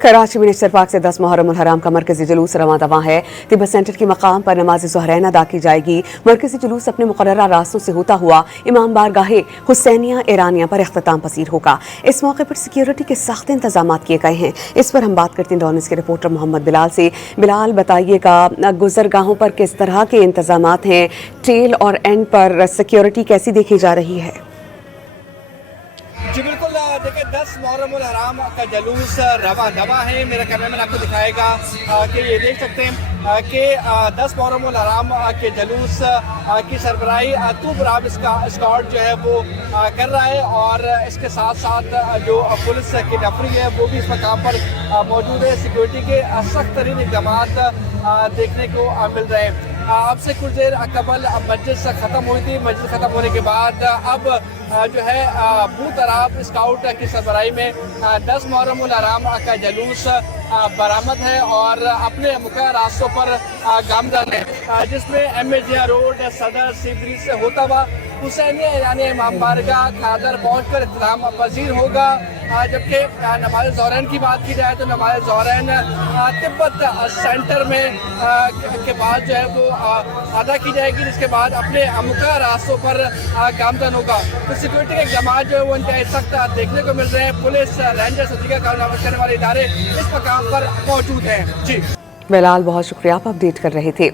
कराची में national park से 10 मुहर्रम उल हराम का मरकजी जुलूस रवां दवा है। तिब्बत सेंटर के मकाम पर नमाज ज़ुहरैन अदा की जाएगी। मरकजी जुलूस अपने मुकर्ररा रास्तों से होता हुआ इमाम बारगाहे हुसैनिया ईरानिया पर इख्तिताम पसीर होगा। इस मौके पर सिक्योरिटी के सख्त इंतजाम किए गए हैं। इस पर हम बात करते हैं डॉन न्यूज़ के रिपोर्टर मोहम्मद बिलाल से। बिलाल, बताइएगा गुजरगाहों पर किस तरह के इंतजाम हैं, टेल और एंड पर सिक्योरिटी कैसी देखी जा रही है? जी बिल्कुल, देखिए 10 मुहर्रम उल हराम का जुलूस रवां दवा है। मेरा कैमरामैन आपको दिखाएगा कि ये देख सकते हैं कि 10 मुहर्रम उल हराम के जुलूस की सरबराही तूब राब इसका स्कॉट जो है वो कर रहा है, और इसके साथ साथ जो पुलिस की नफरी है वो भी इस मकाम पर मौजूद है। सिक्योरिटी के सख्त तरीन इक़दाम देखने को मिल रहे हैं। अब से कुछ देर कबल मस्जिद ख़त्म हुई थी। मस्जिद ख़त्म होने के बाद अब जो है बूथ अराब स्काउट की सरबराही में 10 मुहर्रम उल हराम का जुलूस बरामद है और अपने मुख्य रास्तों पर गामजन है, जिसमें MA रोड, सदर, सी ब्रिज से होता हुआ हुसैनिया ईरानिया इमाम बारगाह खादर पहुँचकर इख्तिताम पसीर होगा। जबकि नमाज ज़ुहरैन की बात की जाए तो नमाज ज़ुहरैन तिब्बत सेंटर में के बाद जो है वो अदा की जाएगी, जिसके बाद अपने मुख्य रास्तों पर गामजन होगा। तो सिक्योरिटी के इक़दाम जो है वो इंतहाई सख्त देखने को मिल रहे हैं। पुलिस, रेंजर, सजीगा कार्रवाई करने वाले इदारे इस मकाम पर मौजूद हैं। जी बिलाल, बहुत शुक्रिया, आप अपडेट कर रहे थे।